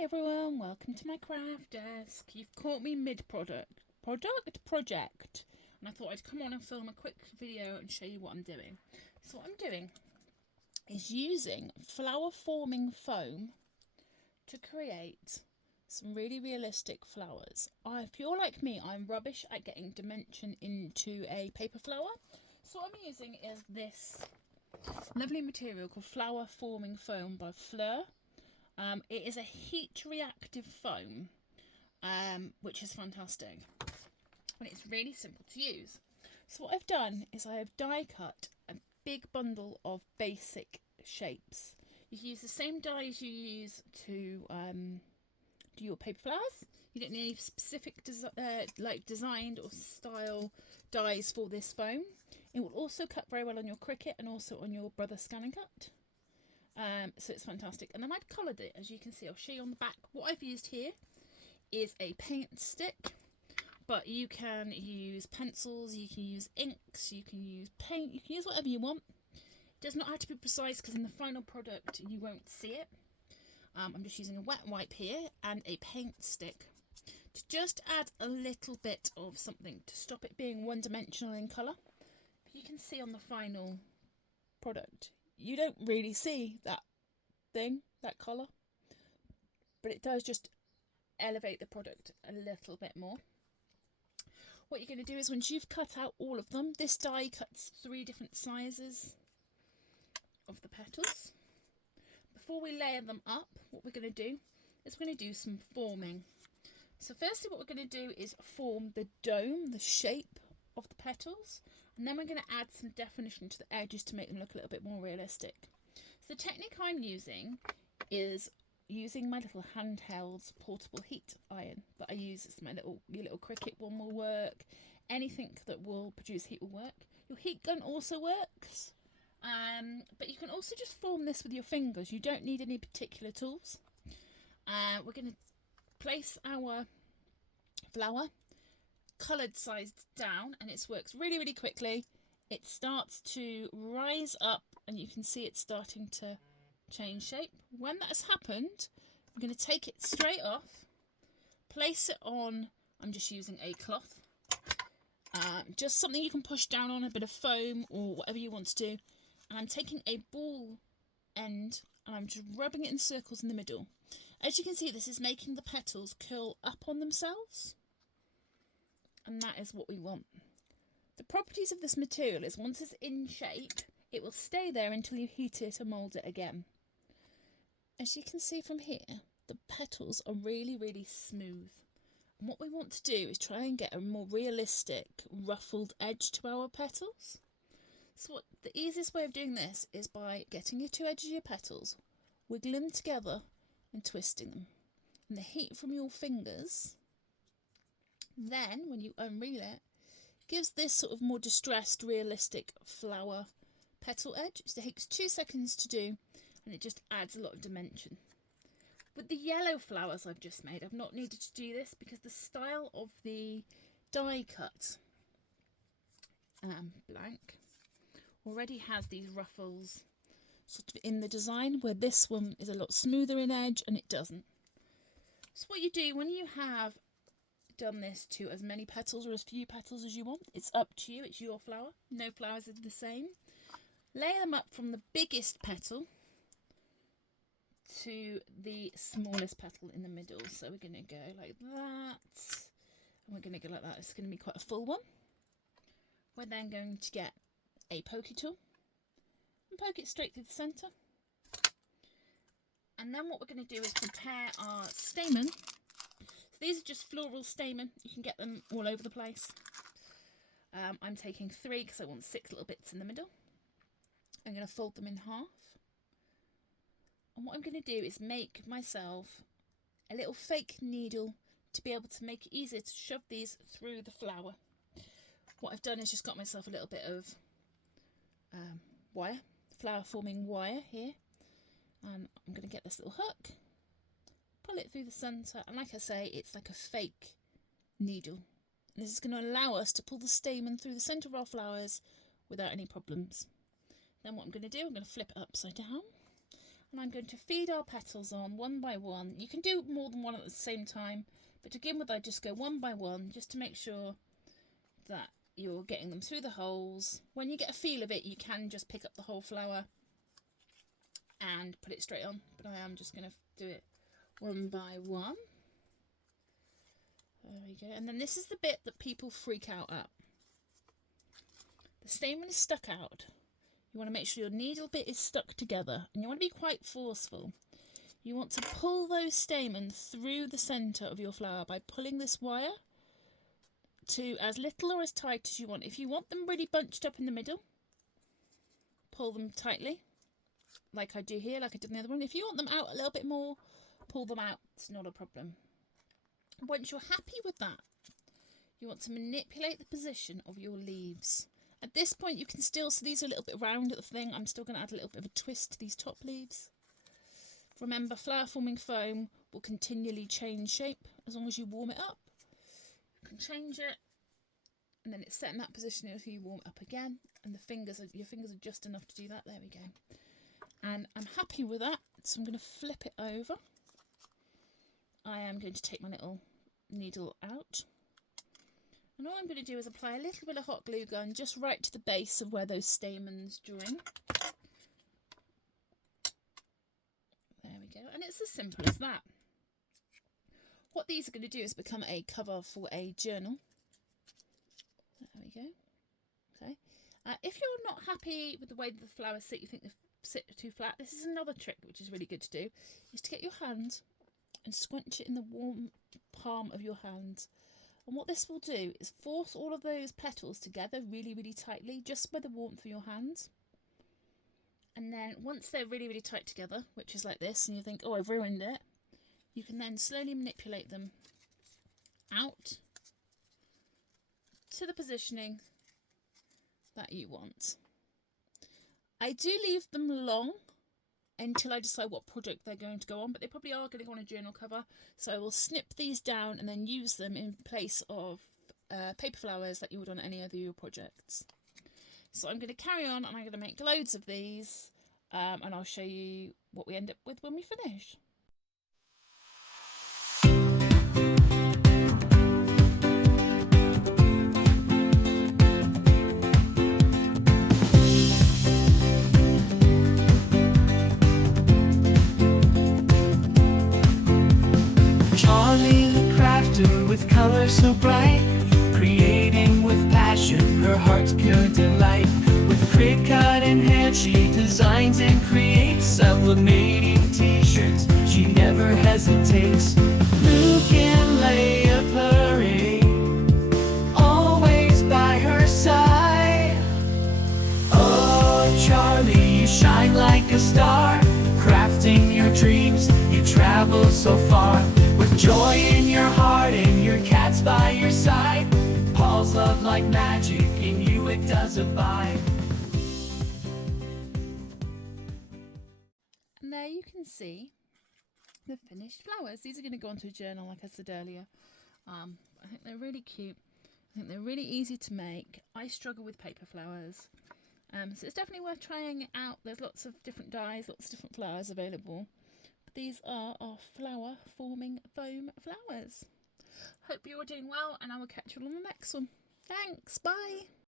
Hi everyone, welcome to my craft desk. You've caught me mid-project, and I thought I'd come on and film a quick video and show you what I'm doing. So what I'm doing is using flower forming foam to create some really realistic flowers. If you're like me, I'm rubbish at getting dimension into a paper flower. So what I'm using is this lovely material called flower forming foam by Fleur. It is a heat reactive foam, which is fantastic, and it's really simple to use. So what I've done is I have die cut a big bundle of basic shapes. You can use the same dies you use to do your paper flowers. You don't need any specific designed or style dies for this foam. It will also cut very well on your Cricut and also on your Brother Scan and Cut. So it's fantastic. And then I've coloured it, as you can see. I'll show you on the back. What I've used here is a paint stick, but you can use pencils, you can use inks, you can use paint, you can use whatever you want. It does not have to be precise because in the final product you won't see it. I'm just using a wet wipe here and a paint stick to just add a little bit of something to stop it being one-dimensional in colour. You can see on the final product, you don't really see that thing, that colour, but it does just elevate the product a little bit more. What you're going to do is, once you've cut out all of them, this die cuts 3 different sizes of the petals. Before we layer them up, what we're going to do is we're going to do some forming. So firstly, what we're going to do is form the dome, the shape of the petals, and then we're going to add some definition to the edges to make them look a little bit more realistic. So the technique I'm using is using my little handheld portable heat iron that I use. It's my little Cricut one will work. Anything that will produce heat will work. Your heat gun also works, but you can also just form this with your fingers. You don't need any particular tools. We're going to place our flower coloured sized down, and it works really quickly. It starts to rise up and you can see it starting to change shape. When that has happened, I'm going to take it straight off, place it on, I'm just using a cloth, just something you can push down on, a bit of foam or whatever you want to do, and I'm taking a ball end and I'm just rubbing it in circles in the middle. As you can see, this is making the petals curl up on themselves, and that is what we want. The properties of this material is, once it's in shape, it will stay there until you heat it and mould it again. As you can see from here, the petals are really smooth, and what we want to do is try and get a more realistic ruffled edge to our petals. So the easiest way of doing this is by getting your 2 edges of your petals, wiggling them together and twisting them. And the heat from your fingers, then when you unreel it, gives this sort of more distressed, realistic flower petal edge. It takes 2 seconds to do, and it just adds a lot of dimension. With the yellow flowers I've just made, I've not needed to do this because the style of the die cut blank already has these ruffles sort of in the design, where this one is a lot smoother in edge and it doesn't. So what you do when you have done this to as many petals or as few petals as you want, it's up to you, it's your flower, no flowers are the same. Lay them up from the biggest petal to the smallest petal in the middle. So we're going to go like that, and we're going to go like that. It's going to be quite a full one. We're then going to get a pokey tool and poke it straight through the centre. And then what we're going to do is prepare our stamen. These are just floral stamen. You can get them all over the place. I'm taking 3 because I want 6 little bits in the middle. I'm going to fold them in half. And what I'm going to do is make myself a little fake needle to be able to make it easier to shove these through the flower. What I've done is just got myself a little bit of wire, flower forming wire here. And I'm going to get this little hook, pull it through the centre, and like I say, it's like a fake needle. And this is going to allow us to pull the stamen through the centre of our flowers without any problems. Then what I'm going to do, I'm going to flip it upside down, And I'm going to feed our petals on one by one. You can do more than one at the same time, but to begin with I just go one by one just to make sure that you're getting them through the holes. When you get a feel of it, you can just pick up the whole flower and put it straight on, but I am just going to do it one by one. There we go. And then this is the bit that people freak out at. The stamen is stuck out. You want to make sure your needle bit is stuck together, and you want to be quite forceful. You want to pull those stamens through the centre of your flower by pulling this wire to as little or as tight as you want. If you want them really bunched up in the middle, pull them tightly, like I do here, like I did in the other one. If you want them out a little bit more, pull them out. It's not a problem. Once you're happy with that, you want to manipulate the position of your leaves. At this point you can still, so these are a little bit round at the thing, I'm still going to add a little bit of a twist to these top leaves. Remember, flower forming foam will continually change shape as long as you warm it up. You can change it, and then it's set in that position until you warm it up again, and your fingers are just enough to do that. There we go. And I'm happy with that, so I'm going to flip it over. I am going to take my little needle out, and all I'm going to do is apply a little bit of hot glue gun just right to the base of where those stamens join. There we go, and it's as simple as that. What these are going to do is become a cover for a journal. There we go. Okay. If you're not happy with the way that the flowers sit, you think they sit too flat, this is another trick which is really good to do, is to get your hand and squinch it in the warm palm of your hand. And what this will do is force all of those petals together really, really tightly, just by the warmth of your hand. And then once they're really, really tight together, which is like this, and you think, oh, I've ruined it, you can then slowly manipulate them out to the positioning that you want. I do leave them long until I decide what project they're going to go on, but they probably are going to go on a journal cover, so I will snip these down and then use them in place of paper flowers like you would on any other of your projects. So I'm going to carry on, and I'm going to make loads of these, and I'll show you what we end up with when we finish. With colors so bright, creating with passion, her heart's pure delight. With Cricut in hand, she designs and creates sublimating t-shirts. She never hesitates. Luke and Leia purring, always by her side. Oh, Charlie, you shine like a star, crafting your dreams. You travel so far, with joy in your heart and your cat's by your side. Paul's love like magic, in you it does abide. And there you can see the finished flowers. These are going to go onto a journal, like I said earlier. I think they're really cute. I think they're really easy to make. I struggle with paper flowers. So it's definitely worth trying it out. There's lots of different dyes, lots of different flowers available. These are our flower forming foam flowers. Hope you're all doing well, and I will catch you on the next one. Thanks, bye.